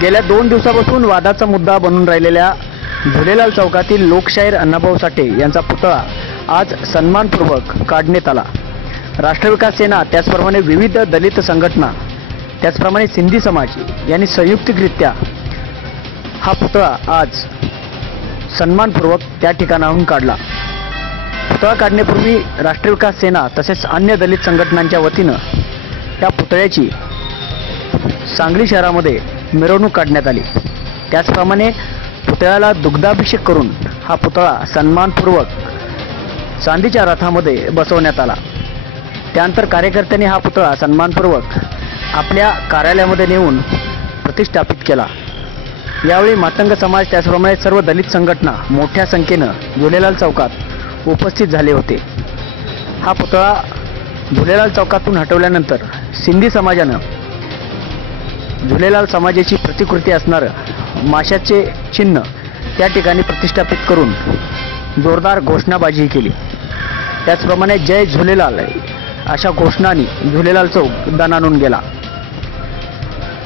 गेल्या 2 दिवसापासून वादाचा मुद्दा बनून राहिलेल्या झुलेलाल चौकातील लोकशाहीर अण्णाभाऊ साठे यांचा पुतळा आज सन्मानपूर्वक काढण्यात आला। राष्ट्रविकास सेना त्याचप्रमाणे विविध दलित संघटना त्याचप्रमाणे सिंधी समाज यांनी संयुक्तिकरित्या हा पुतळा आज सन्मानपूर्वक त्या ठिकाणाहून काढला। पुतळा काढण्यापूर्वी राष्ट्रविकास सेना तसेच अन्य दलित संघटनांच्या वतीनं त्या पुतळ्याची सांगली शहरामध्ये मिरवणूक काढण्यात आली। त्याचप्रमाणे पुतळ्याला दुग्धाभिषेक करून हा पुतळा सन्मानपूर्वक चांदीच्या रथामध्ये बसवण्यात आला। त्यानंतर कार्यकर्त्यांनी हा पुतळा सन्मानपूर्वक आपल्या कार्यालयामध्ये नेऊन प्रतिष्ठापित केला। यावेळी मातंग समाज त्याचप्रमाणे सर्व दलित संघटना मोठ्या संख्येनं झुलेलाल चौकात उपस्थित झाले होते। हा पुतळा झुलेलाल चौकातून हटवल्यानंतर सिंधी समाजानं झुलेलाल समाजाची प्रतिकृती असणारं माशाचे चिन्ह त्या ठिकाणी प्रतिष्ठापित करून जोरदार घोषणाबाजी केली। त्याचप्रमाणे जय झुलेलाल अशा घोषणांनी झुलेलाल चौक दणाणून गेला।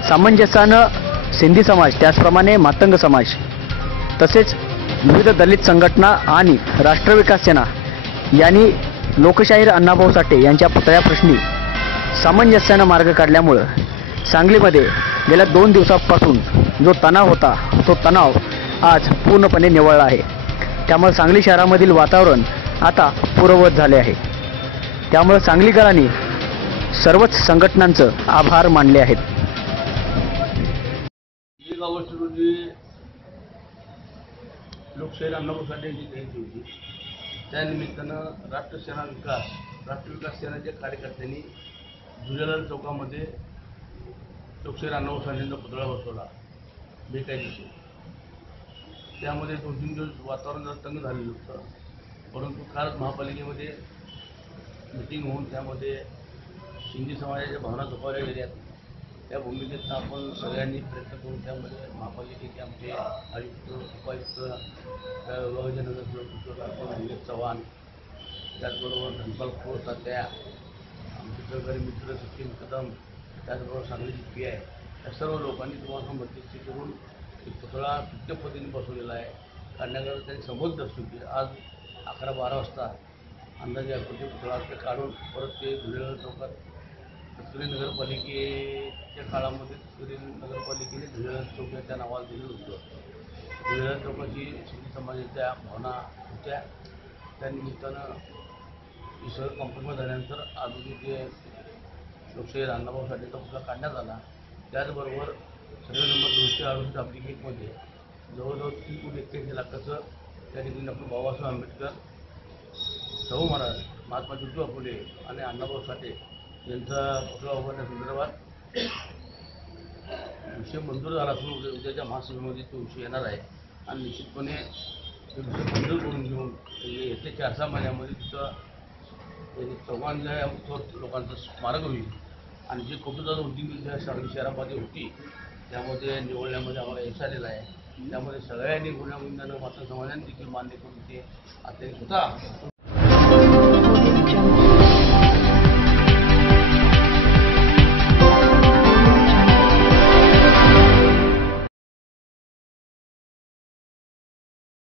सामंजस्यानं सिंधी समाज त्याचप्रमाणे मातंग समाज तसेच विविध दलित संघटना आणि राष्ट्रविकास सेना यांनी लोकशाहीर अण्णाभाऊ साठे यांच्या पुतळ्याप्रश्नी सामंजस्यानं मार्ग काढल्यामुळे सांगलीमध्ये गेल्या 2 दिवसांपासून जो तणाव होता तो तणाव आज पूर्णपणे निवळला आहे। त्यामुळे सांगली शहरामधील वातावरण आता पूर्ववत झाले आहे। त्यामुळे सांगलीकरांनी सर्वच संघटनांचं आभार मानले आहेत। 1 ऑगस्ट रोजी लोकशाहीर अण्णाभाऊ साठे यांची जयंती होती। त्यानिमित्तानं राष्ट्रविकास सेनेच्या कार्यकर्त्यांनी झुलेलाल चौकामध्ये लोकशाहीर अण्णाभाऊ साठेंचा पुतळा बसवला बेकायदेशीर। त्यामध्ये 2-3 दिवस वातावरण जरा तंग झालेलं होतं, परंतु काल महापालिकेमध्ये मिटिंग होऊन त्यामध्ये सिंधी समाजाच्या भावना जपवल्या गेल्या। त्या भूमिकेतनं आपण सगळ्यांनी प्रयत्न करून त्यामध्ये महापालिकेचे आमचे आयुक्त उपायुक्त विभागाचे नगरसेवक विवेक चव्हाण त्याचबरोबर धनपाल खोर तात्या आमचे सहकारी मित्र सचिन कदम त्याचबरोबर सांगलीची पी आय या सर्व लोकांनी तुम्हाला मध्यस्थी करून एक पुतळा तुट्य पद्धतीने बसवलेला आहे। काढण्याकरता त्यांनी संबोधित असतो की आज 11-12 वाजता अंदाजे ते पुतळा ते काढून परत ते झुलेलाल चौकात तत्कालीन नगरपालिकेच्या काळामध्ये तत्कालीन नगरपालिकेने झुलेलाल चौक त्या नावाला दिलं होतं। झुलेलाल चौकाची सिंधी समाजाच्या भावना होत्या, त्यानिमित्तानं ही सगळं कॉम्प्रोमाइज झाल्यानंतर अजून ते लोकशाहीर अण्णाभाऊ साठेंचा पुतळा काढण्यात आला। त्याचबरोबर सर्वे नंबर 268 ॲप्लिकेटमध्ये जवळजवळ 3,81 लाखाचं त्या ठिकाणी डॉक्टर बाबासाहेब आंबेडकर, शाहू महाराज, महात्मा ज्योतिबा फुले आणि अण्णाभाऊ साठे यांचा पुतळा उभारण्यासंदर्भात विषय मंजूर झाला असून उद्याच्या महासभेमध्ये तो विषय येणार आहे आणि निश्चितपणे तो विषय मंजूर करून घेऊन येत्या 4-6 महिन्यामध्ये तिथं चव्हाणच्या लोकांचं स्मारक होईल आणि जे कौतुकाचं उद्दिष्ट त्या सांगली शहरामध्ये होती त्यामध्ये निवडण्यामध्ये आम्हाला यश आलेलं आहे। त्यामध्ये सगळ्यांनी गुण्यागोविंदानं मात्र समाजाने देखील मान्य करून ते आता होता।